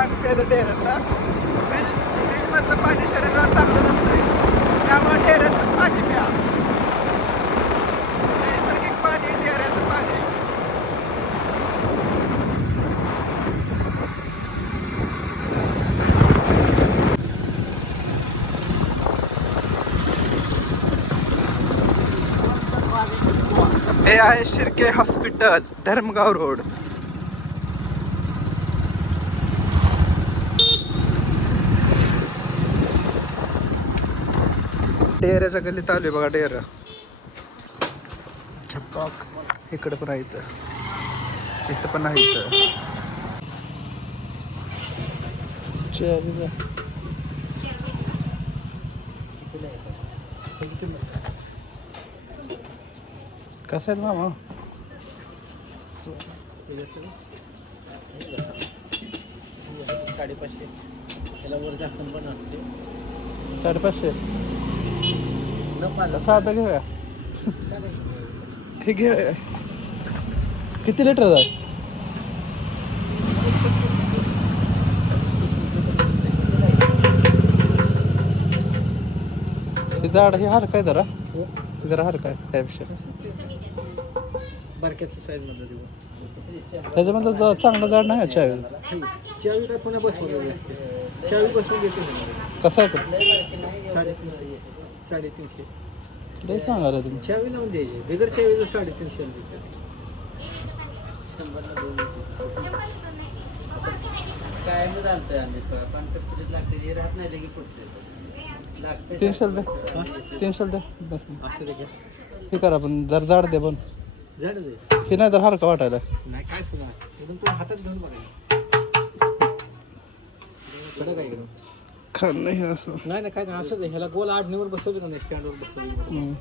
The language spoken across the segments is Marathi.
पाणी प्यायचं डेऱ्यातलं फ्रीज फ्रीजमधलं पाणी शरीराला चांगलं नसतंय. त्यामुळे डेऱ्यातलं पाणी प्या. नैसर्गिक पाणी डेऱ्याचं पाणी. हे आहे शिर्के हॉस्पिटल धर्मगाव रोड. डेऱ्याच्या गल्लीत आलोय बघा डेरा. छप्पाक इकडं पण आहे इथं. इथं पण आहे इथं. कसं आहेत मामा? साडेपाचशे त्याला वर झाकण पण असते साडेपाचशे. पाला साधं घेऊया. हे घेऊया. किती लिटर जाय हे झाड हे हलकं आहे जरा. हे. जरा हलकं आहे त्यापेक्षा. बारक्यातल्या साईजमध्ये देऊ. त्याच्यामध्ये ज- चांगलं झाड नाही आहे चावी? चावी काय पुन्हा बसवलेली असते चावी बसवून देते ना. कसं आहे पण? साडेतीनशे. लय सांगायला तुम्ही. चावी लावून द्यायची. बिगर चावीचं साडेतीनशे काय मी घालतोय आम्ही पण कपडे लागते. हे राहत नाही लगे पुढचे लागते तीनशे द्या तीनशे द्या बस. असं ते घ्या. हे करा पण जर झाड दे पण. झाड दे. हे नाही तर हलका वाटायला. नाही काय सुद्धा. एकदम तो हातात घेऊन बघा. कडं काय घेऊन खाण नाही असं. नाही नाही काय नाही असंच आहे. ह्याला गोल आडणीवर बसवली का नाही? स्टँडवर बसवली हम्म.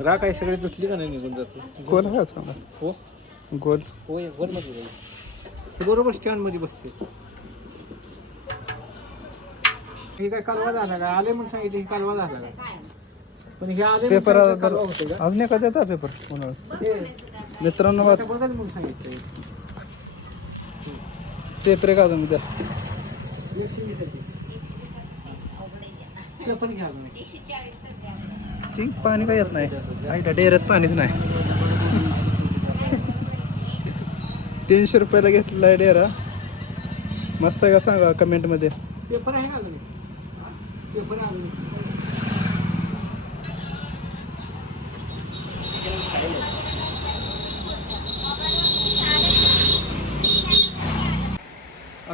राख आहे सगळी दुसली का नाही निघून जातो? गोल आहे चांगला हो? गोल. हो ये वर मध्ये जाईल हे बरोबर स्टँडमध्ये बसते. हे काय कालवा झाला का? आले म्हणून सांगितलं ही कालवा झाला का? पण हे आले म्हणून पेपर सांगितलं कालवा होते का? अजून एका देता पेपर? उन्हाळ्यात हे. मित्रांनो बघ, आता बघायला सांगितलं पेपर एक अजून उद्या घ्या अजून एक. सिंक पाणी काय येत नाही आईला डेऱ्यात पाणीच नाही तीनशे रुपयाला घेतलेला आहे डेरा मस्त आहे का सांगा कमेंटमध्ये पेपर आहे का अजून एक? पेपर आहे अजून एक.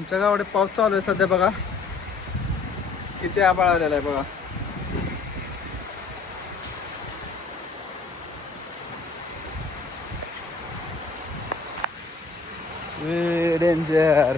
आमच्या गावाकडे पाऊस चालू आहे सध्या बघा. किती आबाळ आलेला आहे बघा. डेंजर